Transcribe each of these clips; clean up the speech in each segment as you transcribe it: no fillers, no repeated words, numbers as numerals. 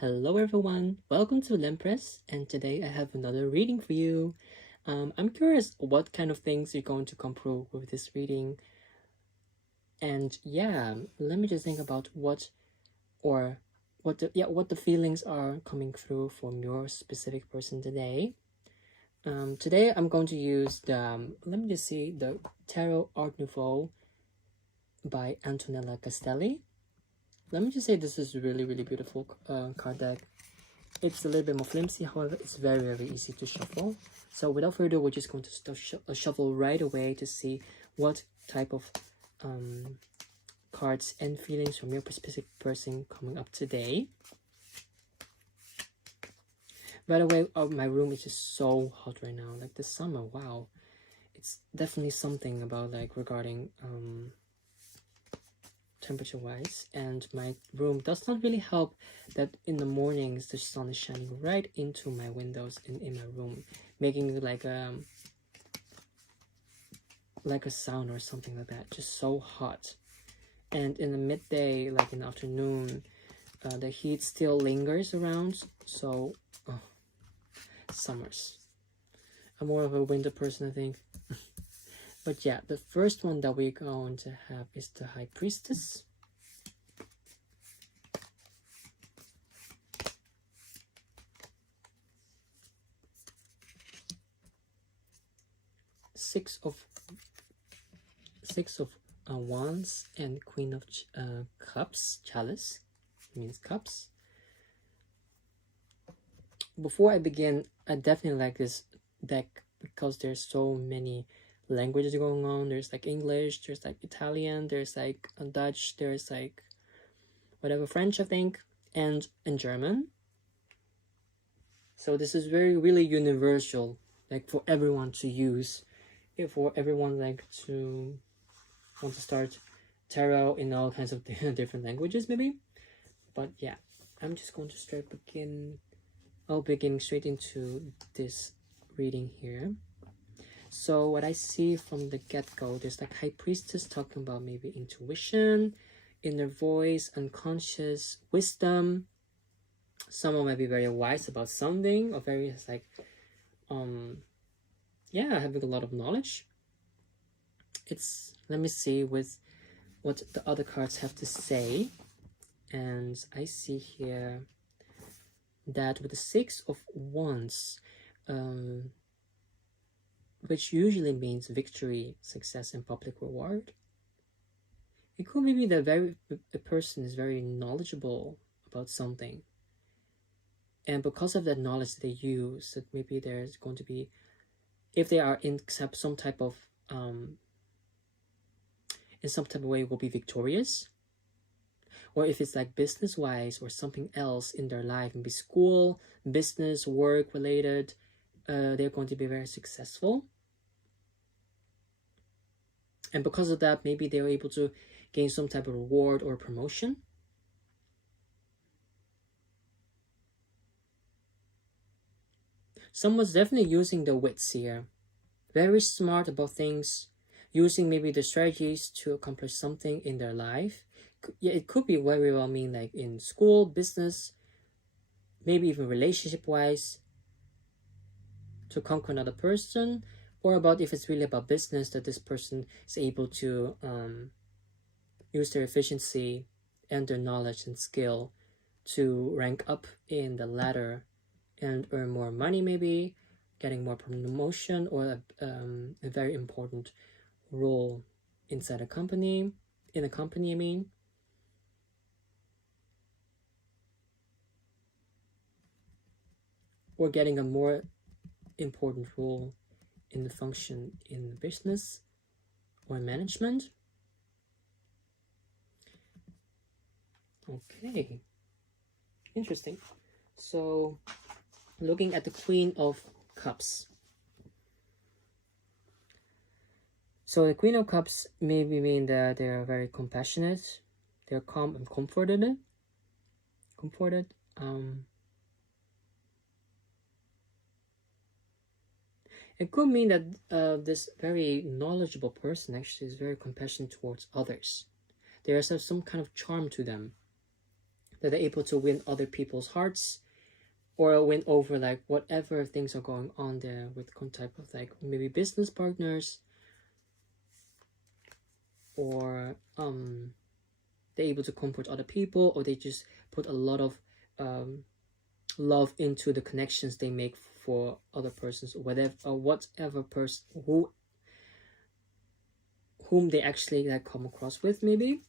Hello everyone, welcome to Empresse, and today I have another reading for you. I'm curious what kind of things you're going to come through with this reading. And yeah, let me just think about what the feelings are coming through from your specific person today. Today I'm going to use the Tarot Art Nouveau by Antonella Castelli. Let me just say this is really beautiful card deck. It's a little bit more flimsy, however, it's very easy to shuffle. So without further ado, we're just going to start shuffle right away to see what type of cards and feelings from your specific person coming up today. By the way, my room is just so hot right now. Like the summer, wow. It's definitely something about like regarding temperature wise, and my room does not really help that in the mornings the sun is shining right into my windows and in my room, making it like a sauna or something like that, just so hot. And in the midday, like in the afternoon, the heat still lingers around. So summers, I'm more of a winter person, I think. But yeah, the first one that we're going to have is the High Priestess. Six of Wands and Queen of Cups. Chalice means cups. Before I begin, I definitely like this deck because there's so many languages going on. There's like English, there's like Italian, there's like Dutch, there's like whatever, French, I think, and German. So this is really universal, like for everyone to use, for everyone like to want to start tarot in all kinds of different languages maybe. But yeah, I'm just going to I'll begin straight into this reading here. So what I see from the get-go, there's like High Priestess talking about maybe intuition, inner voice, unconscious wisdom. Someone might be very wise about something, or very like having a lot of knowledge. Let me see with what the other cards have to say. And I see here that with the Six of Wands, which usually means victory, success, and public reward, it could maybe the person is very knowledgeable about something, and because of that knowledge they use, that maybe there's going to be, if they are in some type of in some type of way, will be victorious. Or if it's like business wise or something else in their life, maybe school, business, work related, they're going to be very successful. And because of that, maybe they're able to gain some type of reward or promotion. Someone's definitely using the wits here. Very smart about things, using maybe the strategies to accomplish something in their life. Yeah, it could be very well mean like in school, business, maybe even relationship wise, to conquer another person, or about if it's really about business, that this person is able to use their efficiency and their knowledge and skill to rank up in the ladder and earn more money, maybe getting more promotion, or a very important role inside a company, I mean. Or getting a more important role in the function in the business or management. Okay, interesting. So looking at the Queen of Cups. So the Queen of Cups maybe mean that they are very compassionate, they're calm and comforted. It could mean that this very knowledgeable person actually is very compassionate towards others. There is some kind of charm to them. that they're able to win other people's hearts, or win over like whatever things are going on there with some type of like maybe business partners, or they're able to comfort other people, or they just put a lot of love into the connections they make for other persons, or whatever person whom they actually like come across with. Maybe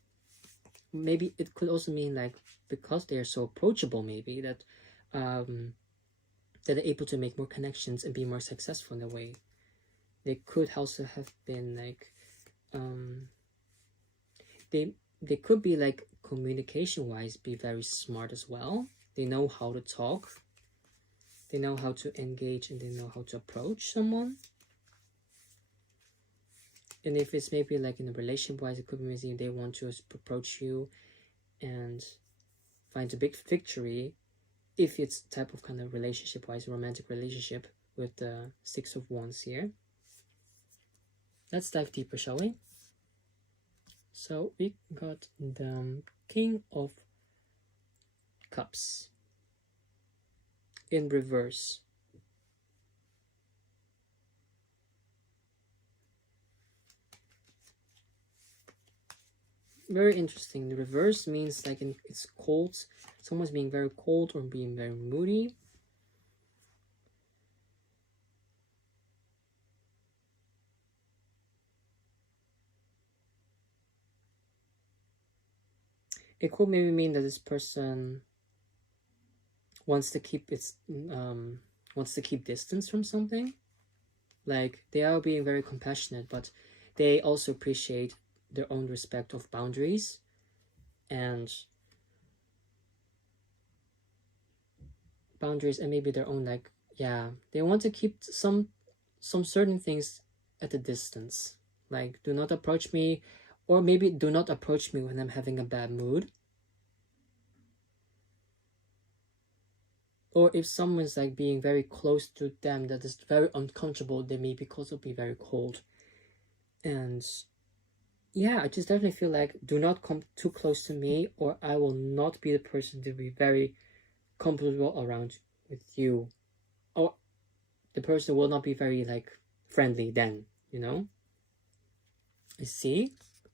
it could also mean like because they are so approachable, maybe that that they're able to make more connections and be more successful in a way. They could also have been like they could be like communication wise be very smart as well. They know how to talk, they know how to engage, and they know how to approach someone. And if it's maybe like in a relationship wise, it could be maybe they want to approach you and find a big victory, if it's type of kind of relationship wise, romantic relationship, with the 6 of Wands here. Let's dive deeper, shall we? So we got the King of Cups in reverse. Very interesting. The reverse means like it's cold. Someone's being very cold or being very moody. It could maybe mean that this person wants to keep distance from something. Like they are being very compassionate, but they also appreciate their own respect of boundaries, and maybe their own like, yeah, they want to keep some certain things at a distance. Like, do not approach me, or maybe do not approach me when I'm having a bad mood. Or if someone's like being very close to them that is very uncomfortable, they may because of be very cold. And yeah, I just definitely feel like, do not come too close to me, or I will not be the person to be very comfortable around with you. Or the person will not be very like friendly then, you know? I see.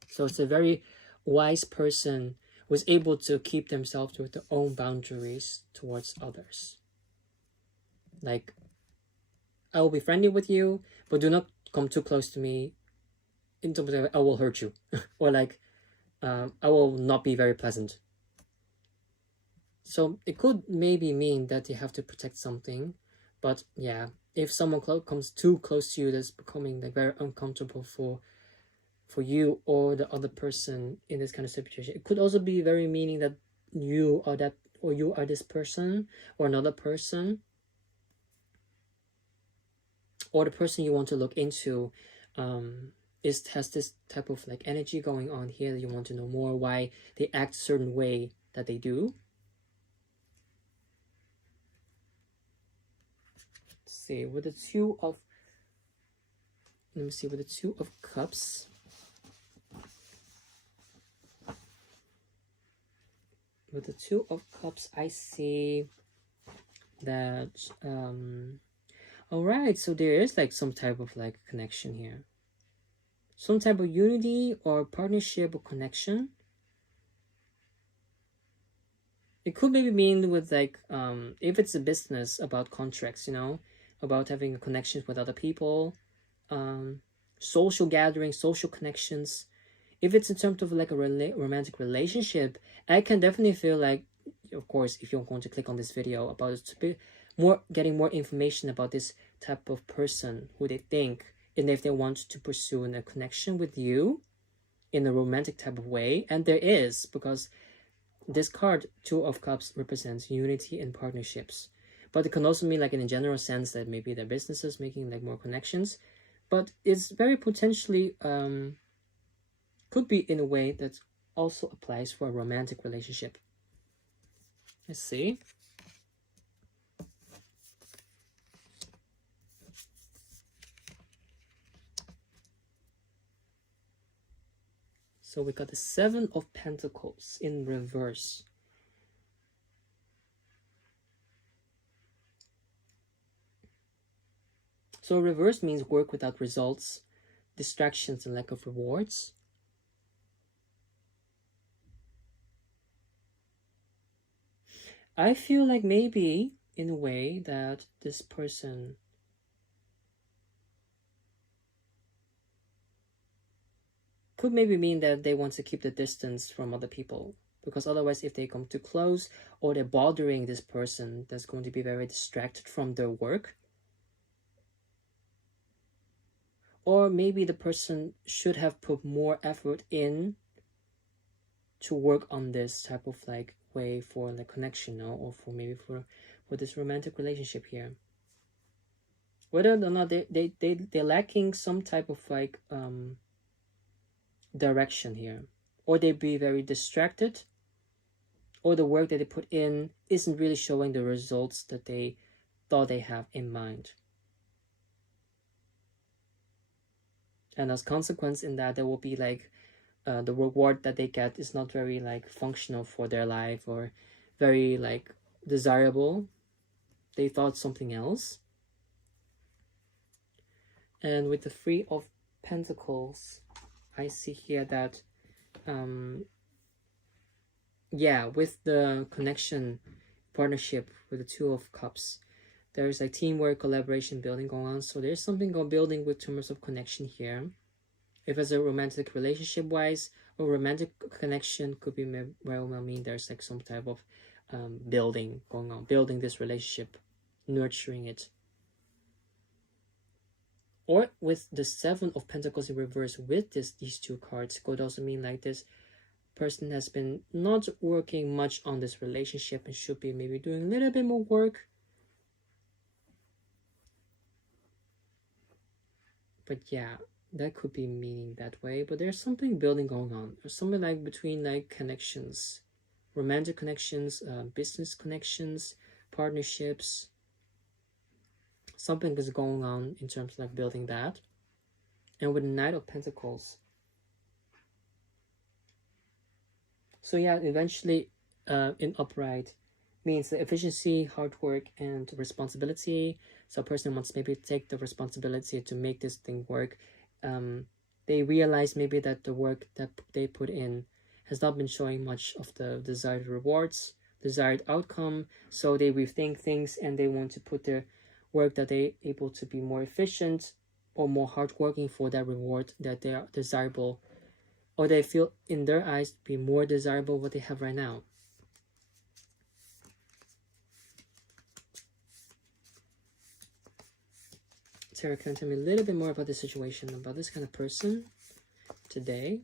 So it's a very wise person who's able to keep themselves with their own boundaries towards others. Like, I will be friendly with you, but do not come too close to me. In terms of I will hurt you, or like I will not be very pleasant. So it could maybe mean that they have to protect something, but yeah, if someone comes too close to you, that's becoming like very uncomfortable for you or the other person in this kind of situation. It could also be very meaning that you are that, or you are this person, or another person, or the person you want to look into has this type of like energy going on here that you want to know more why they act a certain way that they do. Let's see, with the Two of Cups, with the Two of Cups, I see that all right, so there is like some type of like connection here, some type of unity or partnership or connection. It could maybe mean with like if it's a business, about contracts, you know, about having connections with other people, social gatherings, social connections. If it's in terms of like a romantic relationship, I can definitely feel like, of course, if you're going to click on this video about it, getting more information about this type of person, who they think, and if they want to pursue a connection with you in a romantic type of way. And there is, because this card, Two of Cups, represents unity and partnerships. But it can also mean like in a general sense that maybe their businesses making like more connections. But it's very potentially could be in a way that also applies for a romantic relationship. Let's see. So we got the Seven of Pentacles in reverse. So reverse means work without results, distractions, and lack of rewards. I feel like maybe in a way that this person could maybe mean that they want to keep the distance from other people, because otherwise if they come too close or they're bothering this person, that's going to be very distracted from their work. Or maybe the person should have put more effort in to work on this type of like way for like connection, no? Or for maybe for this romantic relationship here. Whether or not they're lacking some type of like direction here, or they be very distracted, or the work that they put in isn't really showing the results that they thought they have in mind. And as consequence in that, there will be like the reward that they get is not very like functional for their life or very like desirable. They thought something else. And with the Three of Pentacles, I see here that yeah, with the connection partnership with the Two of Cups, there's like teamwork, collaboration, building going on. So there's something going building with terms of connection here. If it's a romantic relationship wise, a romantic connection could be very well mean there's like some type of building going on, building this relationship, nurturing it. Or with the Seven of Pentacles in reverse with these two cards could also mean like this person has been not working much on this relationship and should be maybe doing a little bit more work. But yeah, that could be meaning that way. But there's something building going on. There's something like between like connections, romantic connections, business connections, partnerships. Something is going on in terms of like building that. And with the Knight of Pentacles, so yeah, eventually in upright means the efficiency, hard work, and responsibility. So a person wants maybe to take the responsibility to make this thing work. They realize maybe that the work that they put in has not been showing much of the desired rewards, desired outcome. So they rethink things and they want to put their work that they able to be more efficient or more hardworking for that reward that they are desirable, or they feel in their eyes to be more desirable what they have right now. Tarot, can you tell me a little bit more about the situation, about this kind of person today?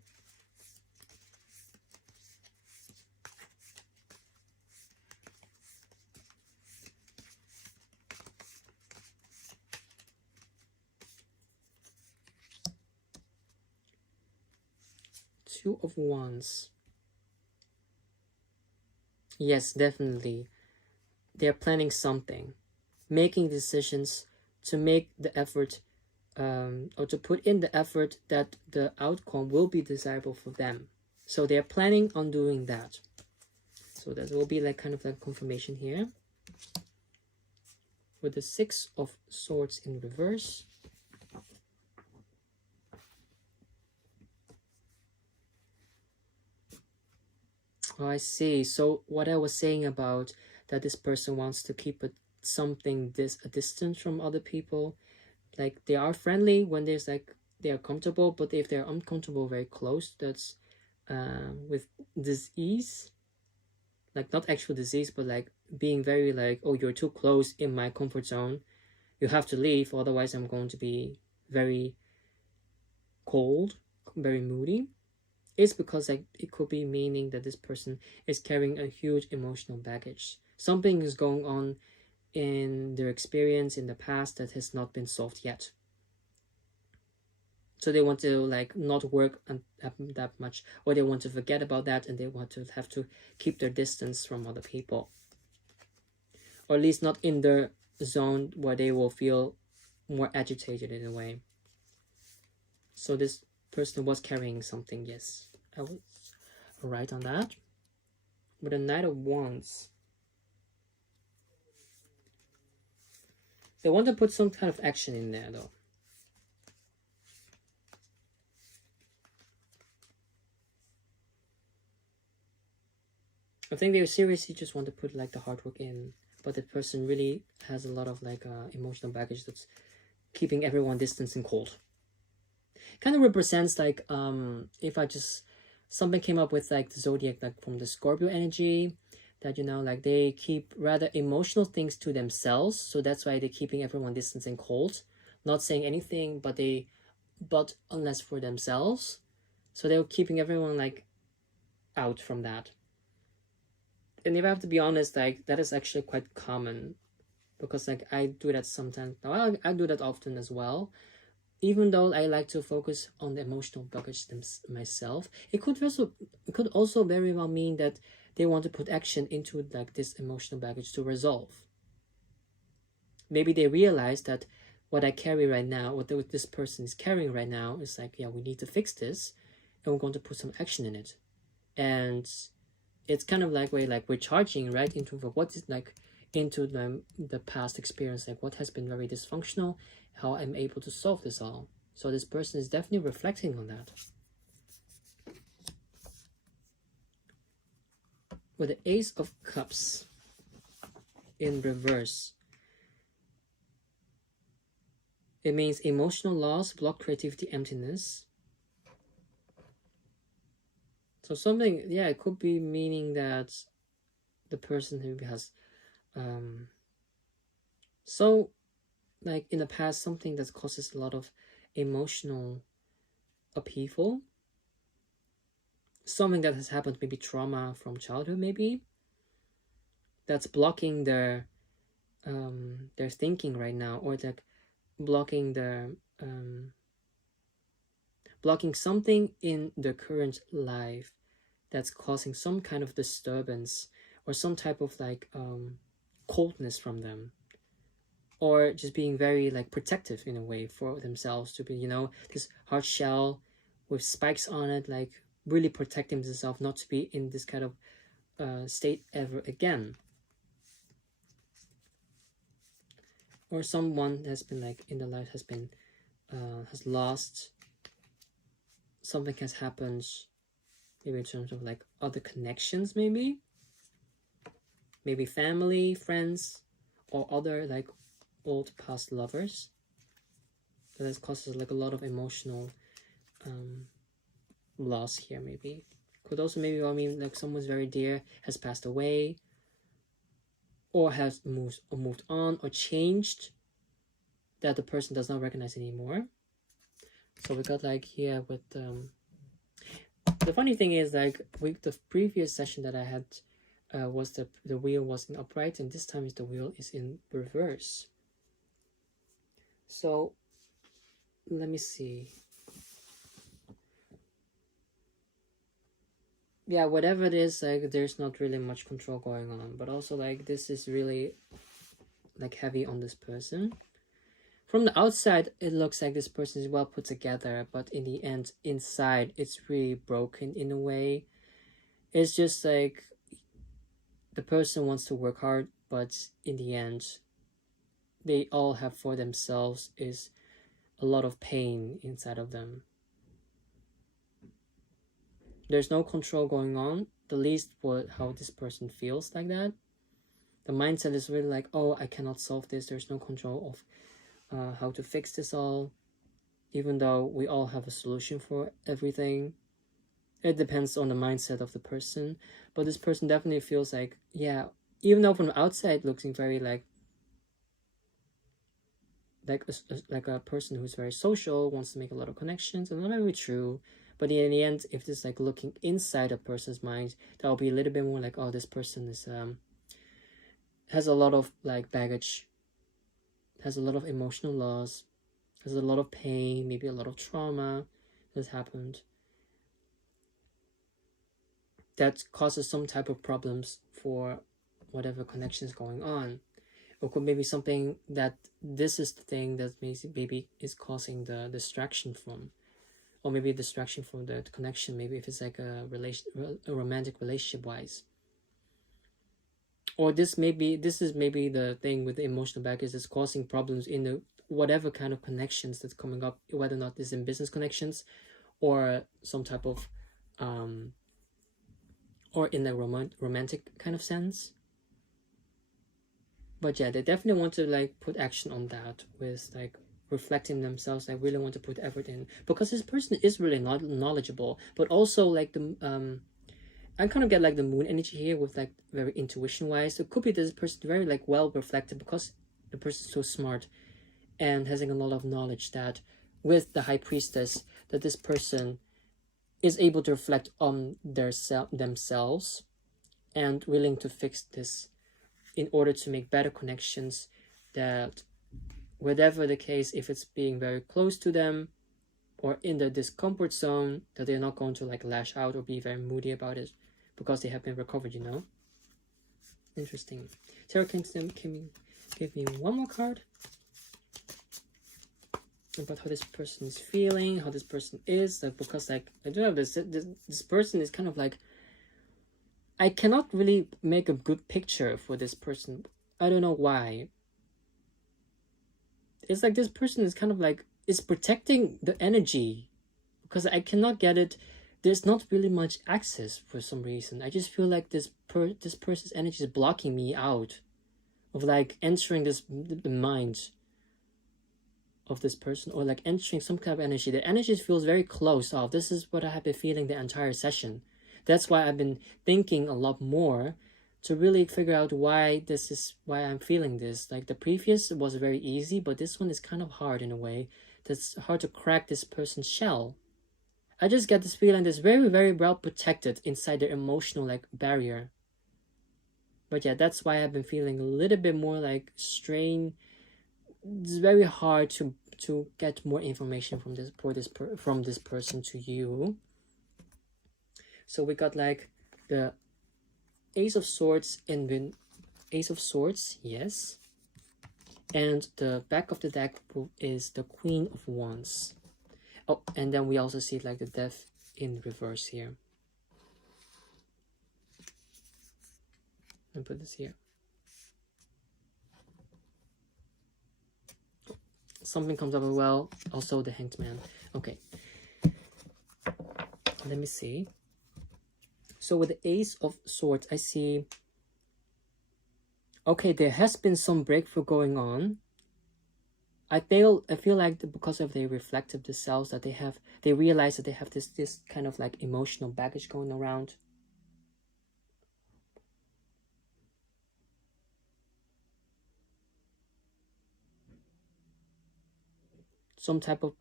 Two of Wands. Yes, definitely. They're planning something, making decisions to make the effort or to put in the effort that the outcome will be desirable for them. So they're planning on doing that. So that will be like kind of like confirmation here. With the Six of Swords in reverse. Oh, I see. So what I was saying about that this person wants to keep a distance from other people, like they are friendly when there's like they are comfortable, but if they're uncomfortable very close, that's with disease, like not actual disease, but like being very like, oh, you're too close in my comfort zone, you have to leave, otherwise I'm going to be very cold, very moody. It's because like it could be meaning that this person is carrying a huge emotional baggage. Something is going on in their experience in the past that has not been solved yet. So they want to like not work on that much, or they want to forget about that, and they want to have to keep their distance from other people, or at least not in their zone where they will feel more agitated in a way. So this person was carrying something. Yes, I was right on that. With a Knight of Wands, They want to put some kind of action in there though. I think they seriously just want to put like the hard work in, but the person really has a lot of like emotional baggage that's keeping everyone distant and cold. Kind of represents like if I just something came up with like the zodiac, like from the Scorpio energy, that you know, like they keep rather emotional things to themselves, so that's why they're keeping everyone distant and cold, not saying anything, but unless for themselves, so they're keeping everyone like out from that. And if I have to be honest, like that is actually quite common, because like I do that sometimes. Now I do that often as well. Even though I like to focus on the emotional baggage myself, it could also very well mean that they want to put action into like this emotional baggage to resolve. Maybe they realize that what I carry right now, what this person is carrying right now, is like, yeah, we need to fix this, and we're going to put some action in it. And it's kind of like we're charging right into what is like into the past experience, like what has been very dysfunctional, how I'm able to solve this all. So this person is definitely reflecting on that. With the Ace of Cups in reverse, it means emotional loss, block creativity, emptiness. So something, yeah, it could be meaning that the person who has so like in the past, something that causes a lot of emotional upheaval, something that has happened, maybe trauma from childhood, maybe that's blocking their thinking right now, or like blocking blocking something in the current life that's causing some kind of disturbance or some type of like coldness from them, or just being very like protective in a way for themselves, to be, you know, this hard shell with spikes on it, like really protecting themselves not to be in this kind of state ever again. Or someone has been like in the life has been has lost, something has happened, maybe in terms of like other connections, maybe family, friends, or other like old past lovers. That has causes like a lot of emotional loss here. Maybe could also maybe, I mean, like someone's very dear has passed away, or has moved on or changed, that the person does not recognize anymore. So we got like here with the funny thing is, like the previous session that I had was the wheel was in upright, and this time is the wheel is in reverse. So let me see. Yeah, whatever it is, like there's not really much control going on, but also like this is really like heavy on this person. From the outside, it looks like this person is well put together, but in the end, inside, it's really broken in a way. It's just like the person wants to work hard, but in the end, they all have for themselves is a lot of pain inside of them. There's no control going on, the least how this person feels like that. The mindset is really like, oh, I cannot solve this. There's no control of how to fix this all, even though we all have a solution for everything. It depends on the mindset of the person, but this person definitely feels like, yeah, even though from the outside looking very like a person who's very social, wants to make a lot of connections, and not very true. But in the end, if it's like looking inside a person's mind, that will be a little bit more like, oh, this person is has a lot of like baggage, has a lot of emotional loss, has a lot of pain, maybe a lot of trauma that's happened, that causes some type of problems for whatever connection is going on. Or could maybe something that this is the thing that maybe is causing the distraction from, or maybe a distraction from the connection, maybe if it's like a romantic relationship wise. or this is maybe the thing with the emotional baggage is causing problems in the whatever kind of connections that's coming up, whether or not this in business connections or some type of or in a romantic kind of sense. But yeah, they definitely want to like put action on that with like reflecting themselves. I really want to put effort in because this person is really not knowledgeable, but also like the I kind of get like the moon energy here with like very intuition wise. So it could be this person very like well reflected because the person is so smart and having a lot of knowledge, that with the high priestess that this person is able to reflect on themselves and willing to fix this in order to make better connections, that whatever the case, if it's being very close to them or in the discomfort zone, that they're not going to like lash out or be very moody about it because they have been recovered, you know. Interesting. Tarot, can give me one more card about how this person is feeling, how this person is, like, because like I do have this person is kind of like, I cannot really make a good picture for this person. I don't know why. It's like this person is kind of like, is protecting the energy because I cannot get it. There's not really much access for some reason. I just feel like this person's energy is blocking me out of like entering the mind of this person, or like entering some kind of energy. The energy feels very close off. This is what I have been feeling the entire session. That's why I've been thinking a lot more to really figure out why I'm feeling this. Like the previous was very easy, but this one is kind of hard in a way. That's hard to crack this person's shell. I just get this feeling that's very, very well protected inside their emotional like barrier. But yeah, that's why I've been feeling a little bit more like strain. It's very hard to get more information from this person to you. So we got like the Ace of Swords and then Ace of Swords, yes. And the back of the deck is the Queen of Wands. Oh, and then we also see like the Death in reverse here. I'll put this here. Something comes up as well. Also the Hanged Man. Okay. Let me see. So with the Ace of Swords, I see, okay, there has been some breakthrough going on. I feel like because of the reflective themselves that they realize that they have this kind of like emotional baggage going around. Some type of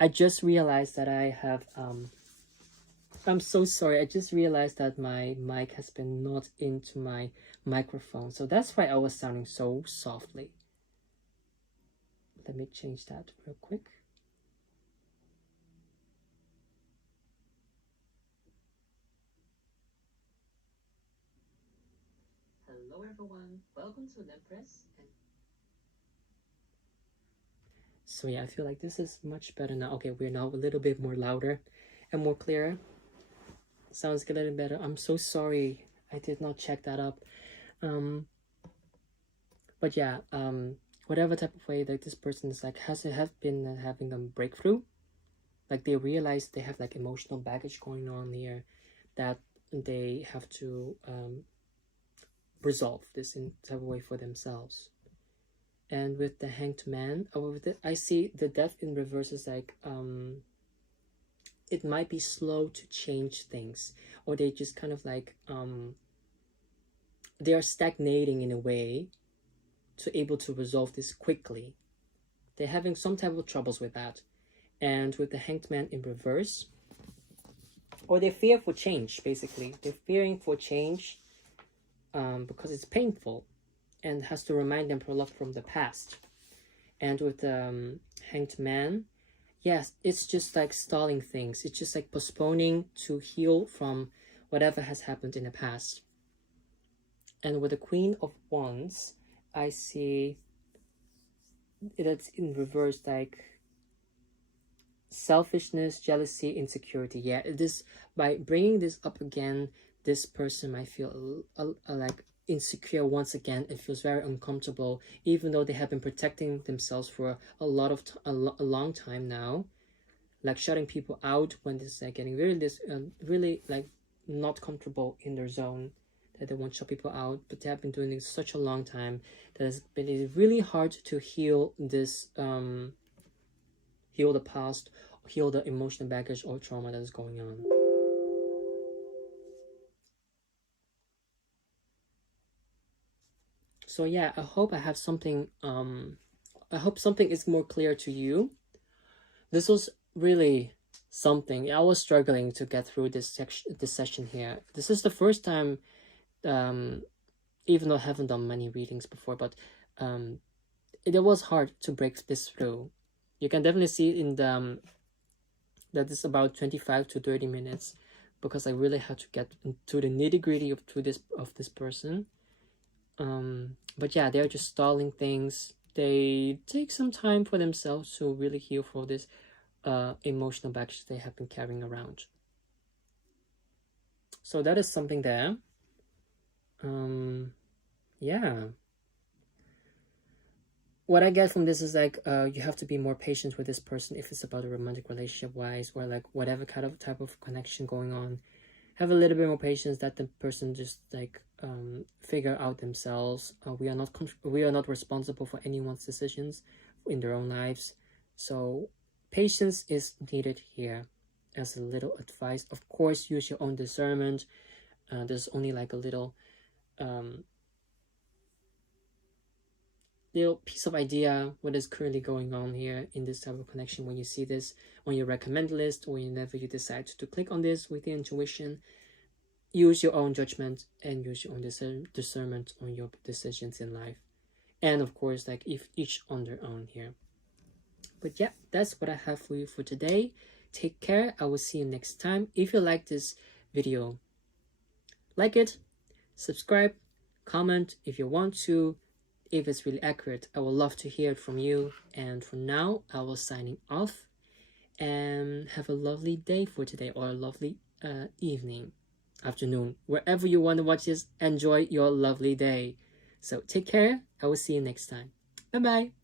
I just realized that I have I'm so sorry. I just realized that my mic has been not into my microphone. So that's why I was sounding so softly. Let me change that real quick. Hello everyone. Welcome to Empresse. So yeah, I feel like this is much better now. Okay, we're now a little bit more louder and more clear. Sounds a little better. I'm so sorry. I did not check that up. But yeah, whatever type of way that this person is like has been having a breakthrough. Like they realize they have like emotional baggage going on here that they have to resolve this in type of way for themselves. And with the Hanged Man, I see the Death in reverse is like it might be slow to change things, or they just kind of like they are stagnating in a way to able to resolve this quickly. They're having some type of troubles with that. And with the Hanged Man in reverse, or they fear for change, basically. They're fearing for change because it's painful and has to remind them a lot from the past. And with the Hanged Man, yes, it's just like stalling things. It's just like postponing to heal from whatever has happened in the past. And with the Queen of Wands, I see that's in reverse, like selfishness, jealousy, insecurity. Yeah, this, by bringing this up again, this person might feel like insecure once again. It feels very uncomfortable, even though they have been protecting themselves for a long time now, like shutting people out when it's like getting really like not comfortable in their zone, that they won't shut people out. But they have been doing this such a long time that it's been really hard to heal this, heal the past, heal the emotional baggage or trauma that is going on. So yeah, I hope I have something, I hope something is more clear to you. This was really something. I was struggling to get through this session here. This is the first time, even though I haven't done many readings before, but it was hard to break this through. You can definitely see in the that it's about 25 to 30 minutes, because I really had to get into the nitty-gritty of this person. But yeah, they're just stalling things. They take some time for themselves to really heal for this emotional baggage they have been carrying around. So that is something there. Yeah, what I get from this is like, you have to be more patient with this person if it's about a romantic relationship wise, or like whatever kind of type of connection going on. Have a little bit more patience that the person just like figure out themselves. We are not responsible for anyone's decisions in their own lives. So patience is needed here as a little advice. Of course, use your own discernment. There's only like a little piece of idea what is currently going on here in this type of connection. When you see this on your recommend list, or whenever you decide to click on this with your intuition, use your own judgment and use your own discernment on your decisions in life. And of course, like if each on their own here. But yeah, that's what I have for you for today. Take care. I will see you next time. If you like this video, like it, subscribe, comment if you want to. If it's really accurate, I would love to hear it from you. And for now, I will signing off, and have a lovely day for today, or a lovely evening, afternoon, wherever you want to watch this. Enjoy your lovely day. So take care. I will see you next time. Bye bye.